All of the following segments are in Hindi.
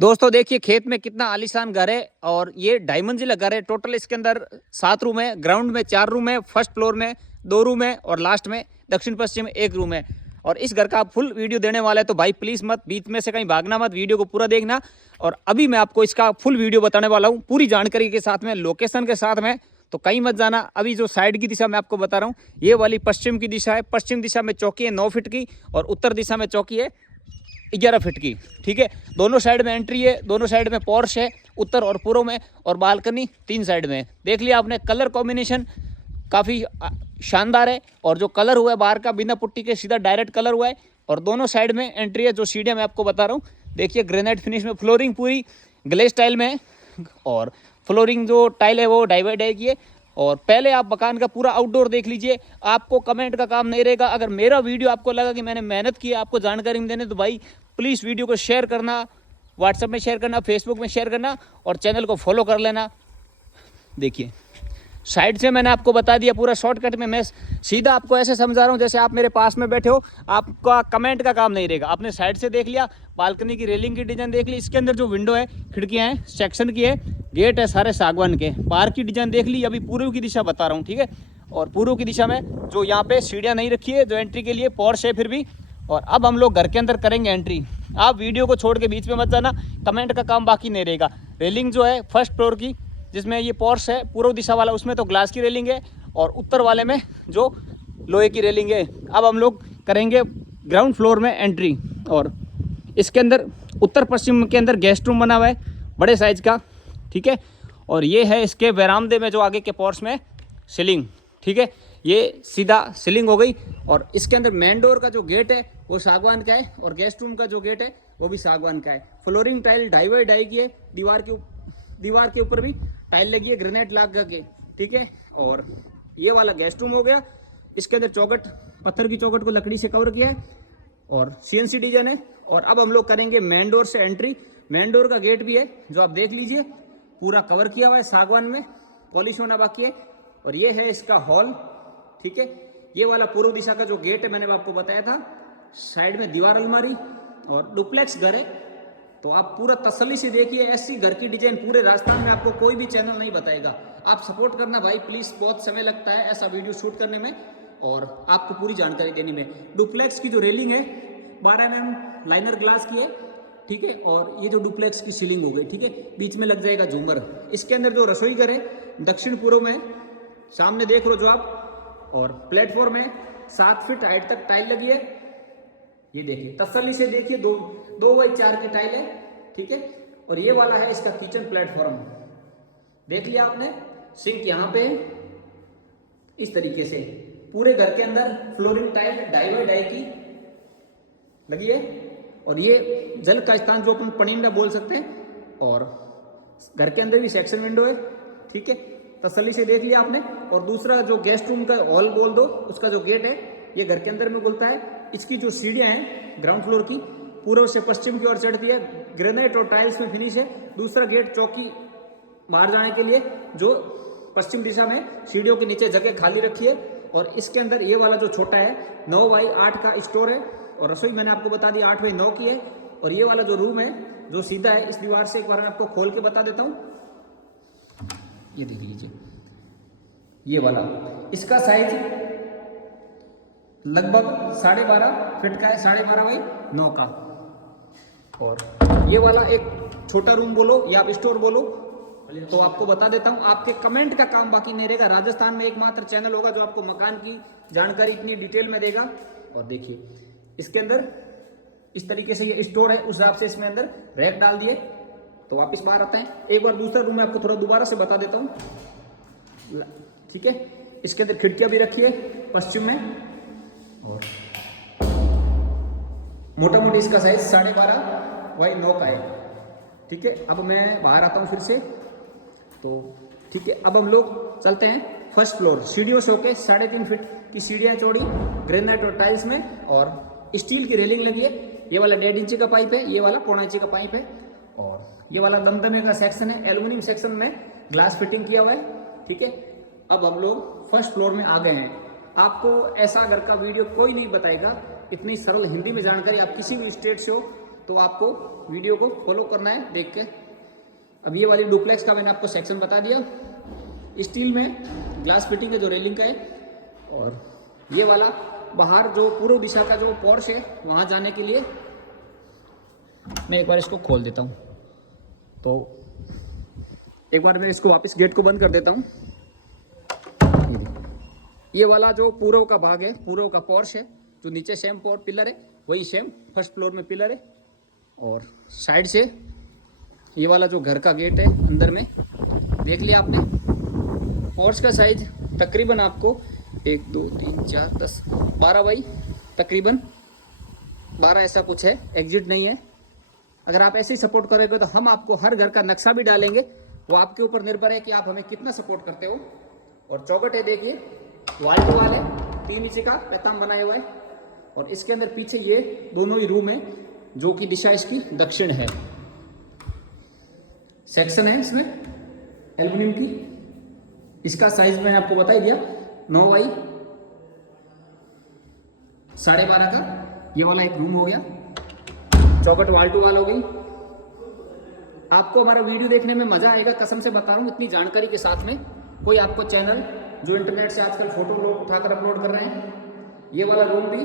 दोस्तों देखिए खेत में कितना आलीशान घर है और ये ढाई मंजिला घर है। टोटल इसके अंदर 7 रूम है, ग्राउंड में 4 रूम है, फर्स्ट फ्लोर में 2 रूम है और लास्ट में दक्षिण पश्चिम में 1 रूम है। और इस घर का आप फुल वीडियो देने वाला है तो भाई प्लीज़ मत बीच में से कहीं भागना मत, वीडियो को पूरा देखना। और अभी मैं आपको इसका फुल वीडियो बताने वाला हूँ पूरी जानकारी के साथ में, लोकेशन के साथ में, तो कहीं मत जाना। अभी जो साइड की दिशा मैं आपको बता रहा हूँ ये वाली पश्चिम की दिशा है। पश्चिम दिशा में चौकी है 9 फीट की और उत्तर दिशा में चौकी है 11 फीट की। ठीक है, दोनों साइड में एंट्री है, दोनों साइड में पोर्च है, उत्तर और पूर्व में, और बालकनी 3 साइड में। देख लिया आपने, कलर कॉम्बिनेशन काफ़ी शानदार है। और जो कलर हुआ है बाहर का बिना पुट्टी के सीधा डायरेक्ट कलर हुआ है। और दोनों साइड में एंट्री है। जो सीढ़ियाँ मैं आपको बता रहा हूँ देखिए ग्रेनाइट फिनिश में, फ्लोरिंग पूरी ग्लेस टाइल में है और फ्लोरिंग जो टाइल है वो डाई बाई डाई की है। और पहले आप मकान का पूरा आउटडोर देख लीजिए। आपको कमेंट का काम नहीं रहेगा। अगर मेरा वीडियो आपको लगा कि मैंने मेहनत की है आपको जानकारी देने, तो भाई प्लीज़ वीडियो को शेयर करना, व्हाट्सएप में शेयर करना, फेसबुक में शेयर करना और चैनल को फॉलो कर लेना। देखिए साइड से मैंने आपको बता दिया पूरा शॉर्टकट में। मैं सीधा आपको ऐसे समझा रहा हूँ जैसे आप मेरे पास में बैठे हो। आपका कमेंट का काम नहीं रहेगा। आपने साइड से देख लिया, बालकनी की रेलिंग की डिजाइन देख ली, इसके अंदर जो विंडो है, खिड़कियाँ हैं, सेक्शन की है, गेट है सारे सागवान के, बाहर की डिजाइन देख ली। अभी पूर्व की दिशा बता रहा हूँ, ठीक है। और पूर्व की दिशा में जो यहाँ पे सीढ़ियाँ नहीं रखी है, जो एंट्री के लिए पोर्च है फिर भी। और अब हम लोग घर के अंदर करेंगे एंट्री। आप वीडियो को छोड़ के बीच में मत जाना, कमेंट का काम बाकी नहीं रहेगा। रेलिंग जो है फर्स्ट फ्लोर की, जिसमें ये पोर्च है पूर्व दिशा वाला, उसमें तो ग्लास की रेलिंग है और उत्तर वाले में जो लोहे की रेलिंग है। अब हम लोग करेंगे ग्राउंड फ्लोर में एंट्री। और इसके अंदर उत्तर पश्चिम के अंदर गेस्ट रूम बना हुआ है बड़े साइज का, ठीक है। और ये है इसके बरामदे में जो आगे के पोर्च में सीलिंग, ठीक है। ये सीधा सीलिंग हो गई। और इसके अंदर मेन डोर का जो गेट है वो सागवान का है और गेस्ट रूम का जो गेट है वो भी सागवान का है। फ्लोरिंग टाइल डाई बाई डाई की है, दीवार के ऊपर भी टाइल लगी है ग्रेनाइट लगा के, ठीक है। और ये वाला गेस्ट रूम हो गया। इसके अंदर चौखट, पत्थर की चौखट को लकड़ी से कवर किया है और सीएनसी डिजाइन है। और अब हम लोग करेंगे मेन डोर से एंट्री। मेन डोर का गेट भी है जो आप देख लीजिए, पूरा कवर किया हुआ है सागवान में, पॉलिश होना बाकी है। और ये है इसका हॉल, ठीक है। ये वाला पूर्व दिशा का जो गेट है मैंने आपको बताया था, साइड में दीवार अलमारी और डुप्लेक्स घर है। तो आप पूरा तसल्ली से देखिए, ऐसी घर की डिजाइन पूरे राजस्थान में आपको कोई भी चैनल नहीं बताएगा। आप सपोर्ट करना भाई प्लीज़, बहुत समय लगता है ऐसा वीडियो शूट करने में और आपको पूरी जानकारी देने में। डुप्लेक्स की जो रेलिंग है 12 mm लाइनर ग्लास की है, ठीक है। और ये जो डुप्लेक्स की सीलिंग हो गई, ठीक है, बीच में लग जाएगा झूमर। इसके अंदर जो रसोई घर है दक्षिण पूर्व में, सामने देख रहे हो जो आप। और प्लेटफॉर्म में 7 फीट हाइट तक टाइल लगी है। ये देखिए तसल्ली से देखिए, 2x4 की टाइल है, ठीक है। और ये वाला है इसका किचन प्लेटफॉर्म, देख लिया आपने। सिंक यहाँ पे है, इस तरीके से पूरे घर के अंदर फ्लोरिंग टाइल डाई बाई डाई की लगी है। और ये जल का स्थान जो अपन पणिंडा बोल सकते हैं। और घर के अंदर भी सेक्शन विंडो है, ठीक है, तसल्ली से देख लिया आपने। और दूसरा जो गेस्ट रूम का हॉल बोल दो, उसका जो गेट है ये घर के अंदर में खुलता है। इसकी जो सीढ़ियाँ हैं ग्राउंड फ्लोर की पूर्व से पश्चिम की ओर चढ़ती है, ग्रेनाइट और टाइल्स में फिनिश है। दूसरा गेट चौकी बाहर जाने के लिए जो पश्चिम दिशा में सीढ़ियों के नीचे जगह खाली रखी है। और इसके अंदर ये वाला जो छोटा है 9x8 का स्टोर है। और रसोई मैंने आपको बता दी 8x9 की है। और ये वाला जो रूम है जो सीधा है इस दीवार से, एक बार मैं आपको खोल के बता देता हूँ। ये देख लीजिए, ये वाला इसका साइज लगभग 12.5 फीट का है, 12.5x9 का। और ये वाला एक छोटा रूम बोलो या आप स्टोर बोलो, तो आपको बता देता हूँ। आपके कमेंट का काम बाकी नहीं रहेगा। राजस्थान में एकमात्र चैनल होगा जो आपको मकान की जानकारी इतनी डिटेल में देगा। और देखिए इसके अंदर इस तरीके से ये स्टोर है, उस हिसाब से इसमें अंदर रैक डाल दिए। तो वापस बाहर आते हैं, एक बार दूसरा रूम मैं आपको थोड़ा दोबारा से बता देता हूँ, ठीक है। इसके अंदर खिड़कियां भी रखी है पश्चिम में। और मोटा मोटी इसका साइज 12.5x9 का है, ठीक है। अब मैं बाहर आता हूँ फिर से, तो ठीक है। अब हम लोग चलते हैं फर्स्ट फ्लोर। सीढ़ियों से होके 3.5 फीट की सीढ़ियाँ चौड़ी, ग्रेनाइट और टाइल्स में, और स्टील की रेलिंग लगी है। ये वाला 1.5 इंची का पाइप है, ये वाला 1.25 इंची का पाइप है। और ये वाला दमदमे का सेक्शन है, एल्युमिनियम सेक्शन में ग्लास फिटिंग किया हुआ है, ठीक है। अब हम लोग फर्स्ट फ्लोर में आ गए हैं। आपको ऐसा घर का वीडियो कोई नहीं बताएगा, इतनी सरल हिंदी में जानकारी। आप किसी भी स्टेट से हो तो आपको वीडियो को फॉलो करना है देख के। अब ये वाली डुप्लेक्स का मैंने आपको सेक्शन बता दिया। स्टील में ग्लास फिटिंग है जो रेलिंग का है, और ये वाला बाहर जो पूर्व दिशा का जो पोर्च है वहाँ जाने के लिए मैं एक बार इसको खोल देता हूँ। तो एक बार मैं इसको वापस गेट को बंद कर देता हूँ। ये वाला जो पूर्व का भाग है, पूर्व का पोर्च है, जो नीचे सेम पोर्च पिलर है वही सेम फर्स्ट फ्लोर में पिलर है। और साइड से ये वाला जो घर का गेट है अंदर में देख लिया आपने। पोर्च का साइज तकरीबन आपको 1 2 3 4 10 12 बाई तकरीबन 12 ऐसा कुछ है, एग्जिट नहीं है। अगर आप ऐसे ही सपोर्ट करोगे तो हम आपको हर घर का नक्शा भी डालेंगे, वो आपके ऊपर निर्भर है कि आप हमें कितना सपोर्ट करते हो। और चौखट है देखिए, वाल टू वाल है, 3 इंच का पैताम बनाया हुआ है। और इसके अंदर पीछे ये दोनों ही रूम है जो कि दिशा इसकी दक्षिण है। सेक्शन है इसमें एल्युमिनियम की। इसका साइज मैंने आपको बता ही दिया, 9 बाई 12.5 का। ये वाला एक रूम हो गया, चौखट वाल टू वाल हो गई। आपको हमारा वीडियो देखने में मजा आएगा, कसम से बता रहा हूँ, इतनी जानकारी के साथ में। कोई आपको चैनल जो इंटरनेट से आजकल फोटो लोग उठाकर अपलोड कर रहे हैं, ये वाला रूम भी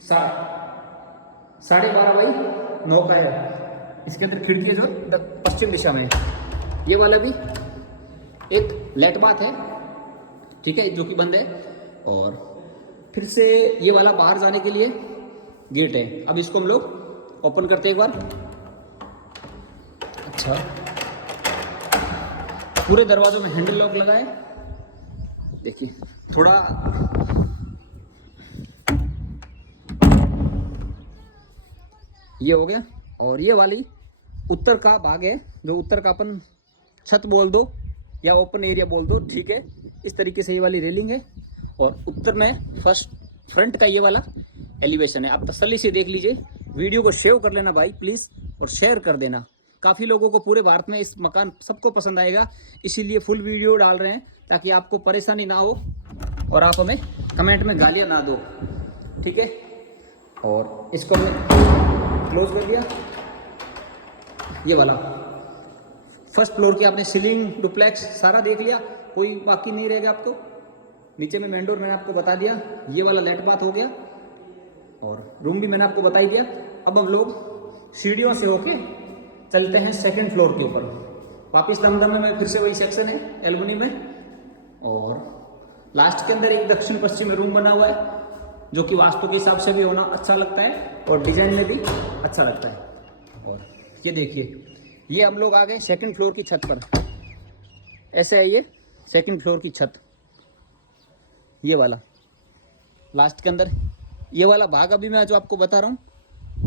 12.5 बाई 9 का है। इसके अंदर खिड़की है जो पश्चिम दिशा में है। ये वाला भी एक लेट बाथ है, ठीक है, जो कि बंद है। और फिर से ये वाला बाहर जाने के लिए गेट है। अब इसको हम लोग ओपन करते हैं एक बार। अच्छा, पूरे दरवाजों में हैंडल लॉक लगा है, देखिए थोड़ा ये हो गया। और ये वाली उत्तर का भाग है, जो उत्तर का अपन छत बोल दो या ओपन एरिया बोल दो, ठीक है। इस तरीके से ये वाली रेलिंग है। और उत्तर में फ्रंट का ये वाला एलिवेशन है। आप तसल्ली से देख लीजिए। वीडियो को शेयर कर लेना भाई प्लीज़, और शेयर कर देना। काफ़ी लोगों को पूरे भारत में इस मकान सबको पसंद आएगा, इसीलिए फुल वीडियो डाल रहे हैं ताकि आपको परेशानी ना हो और आप हमें कमेंट में गालियाँ ना दो, ठीक है। और इसको हमने क्लोज कर दिया। ये वाला फर्स्ट फ्लोर की आपने सीलिंग डुप्लेक्स सारा देख लिया, कोई बाकी नहीं रहेगा आपको। नीचे में मेन डोर मैंने आपको बता दिया। ये वाला लेट बाथ हो गया, और रूम भी मैंने आपको बता ही दिया। अब हम लोग सीढ़ियों से होके चलते हैं सेकंड फ्लोर के ऊपर। वापिस दमदम में फिर से वही सेक्शन है एल्युमिनियम में। और लास्ट के अंदर एक दक्षिण पश्चिम रूम बना हुआ है, जो कि वास्तु के हिसाब से भी होना अच्छा लगता है और डिजाइन में भी अच्छा लगता है। और ये देखिए, ये हम लोग आ गए सेकंड फ्लोर की छत पर। ऐसे है ये सेकंड फ्लोर की छत, ये वाला लास्ट के अंदर। ये वाला भाग अभी मैं जो आपको बता रहा हूँ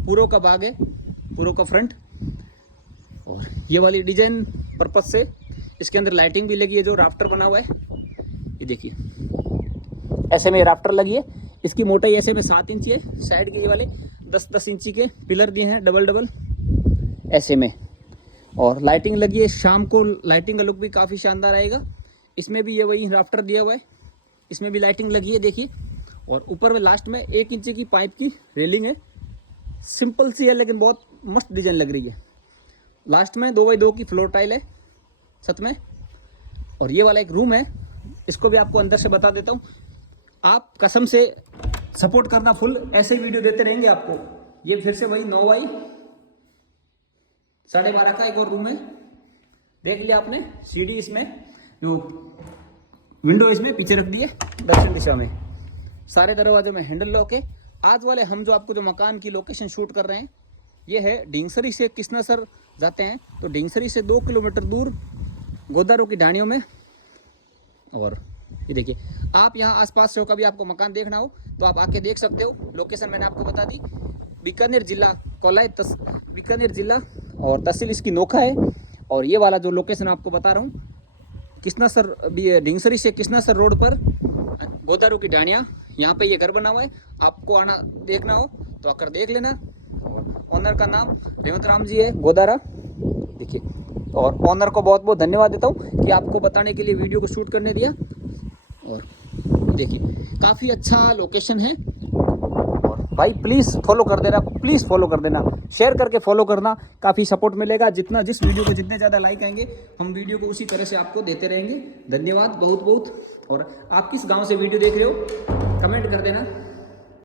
पूर्व का भाग है, पूर्व का फ्रंट। और ये वाली डिजाइन पर्पज से इसके अंदर लाइटिंग भी लगी है, जो राफ्टर बना हुआ है। ये देखिए ऐसे में राफ्टर लगी है। इसकी मोटाई ऐसे में 7 इंच है। साइड के ये वाले 10-10 इंची के पिलर दिए हैं डबल ऐसे में। और लाइटिंग लगी है, शाम को लाइटिंग का लुक भी काफ़ी शानदार आएगा। इसमें भी ये वही राफ्टर दिया हुआ है, इसमें भी लाइटिंग लगी है देखिए। और ऊपर में लास्ट में 1 इंच की पाइप की रेलिंग है, सिंपल सी है लेकिन बहुत मस्त डिजाइन लग रही है। लास्ट में 2x2 की फ्लोर टाइल है छत में। और ये वाला एक रूम है, इसको भी आपको अंदर से बता देता हूँ। आप कसम से सपोर्ट करना फुल, ऐसे ही वीडियो देते रहेंगे आपको। ये फिर से वही 9 बाई 12.5 का एक और रूम है, देख लिया आपने। सीढ़ी इसमें, जो विंडो इसमें पीछे रख दी है दक्षिण दिशा में। सारे दरवाजों में हैंडल लॉक है। आज वाले हम जो आपको जो मकान की लोकेशन शूट कर रहे हैं, ये है ढींगसरी से किसनासर जाते हैं तो ढींगसरी से 2 किलोमीटर दूर गोदारों की ढाणियों में। और ये देखिए, आप यहाँ आसपास से कभी आपको मकान देखना हो तो आप आके देख सकते हो। लोकेशन मैंने आपको बता दी, बीकानेर जिला कोलाई बीकानेर जिला और तहसील इसकी नोखा है। और ये वाला जो लोकेशन आपको बता रहा हूँ, किसनासर ढींगसरी से किसनासर रोड पर गोदारों की ढाणियाँ, यहाँ पे ये घर बना हुआ है। आपको आना देखना हो तो आकर देख लेना। ऑनर का नाम रेवंत राम जी है, गोदारा, देखिए। और ऑनर को बहुत बहुत धन्यवाद देता हूँ कि आपको बताने के लिए वीडियो को शूट करने दिया। और देखिए काफ़ी अच्छा लोकेशन है। और भाई प्लीज़ फॉलो कर देना, प्लीज़ फॉलो कर देना, शेयर करके फॉलो करना, काफ़ी सपोर्ट मिलेगा। जिस वीडियो को जितने ज़्यादा लाइक आएंगे हम वीडियो को उसी तरह से आपको देते रहेंगे। धन्यवाद बहुत बहुत। और आप किस गाँव से वीडियो देख रहे हो कमेंट कर देना।